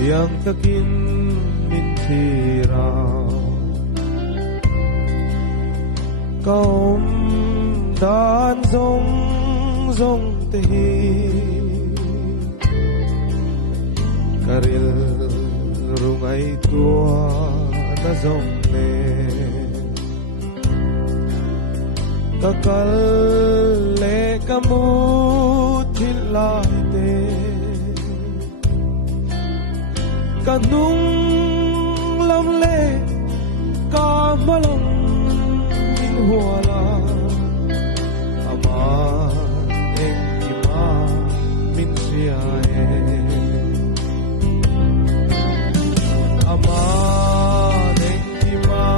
yang takin min thira kaum dan zong zong tehi karil rungai tua na zong ne kakal le kamu thilai te kanung lam le kamalong min huala ama eng kima min siae ama eng kima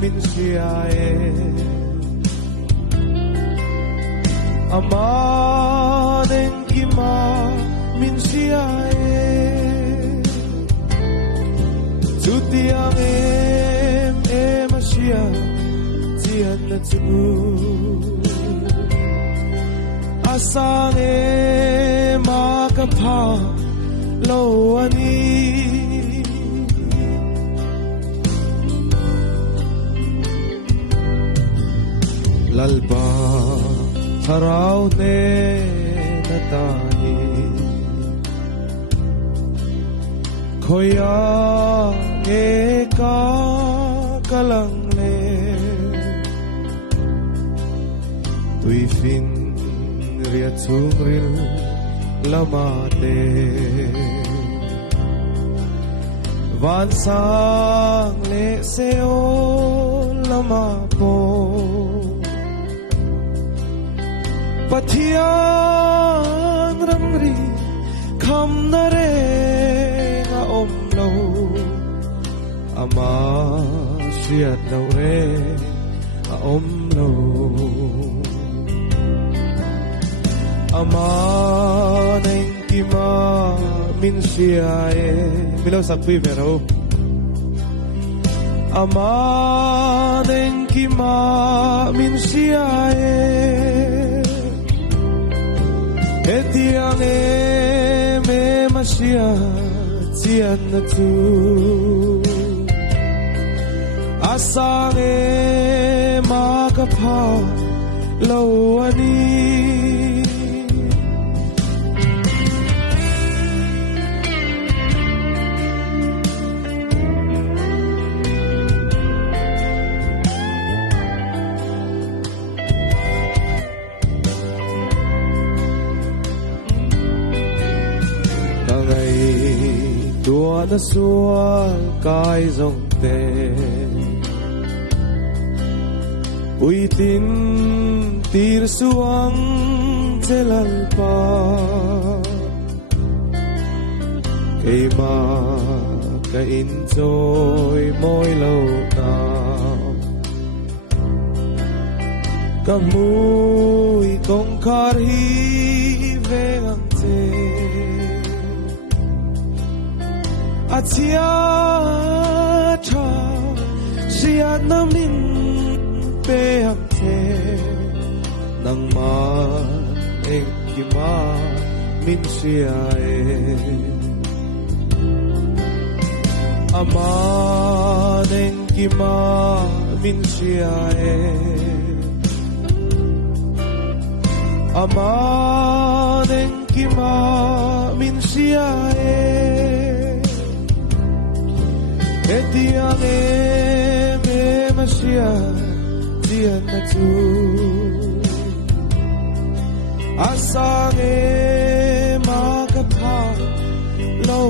min siae ama eng kima min siae Tiang em asia tian na tu asang makapha lo ani lalba harau ne natani khoya eka kalang le tui fin ria chung ril lamate van sang le seo lama po pathian ramri kham na re nga om lo ama siat lâu re om lâu ama neng kima min siae milo sakpi mero ama neng kima min siae etiang me masia tian na tu asang makapha lo ani tangai tua na sual kai zong te Ui tin tir suang telalpa Kay ma ka enjoy mo'y lâu na Kamu'y kong karhi vengang te At siya cha siya namin Behang te nang eng kima min siae ama eng kima min siae ama eng kima min siae etiang me masia tian na tu asang makapha lo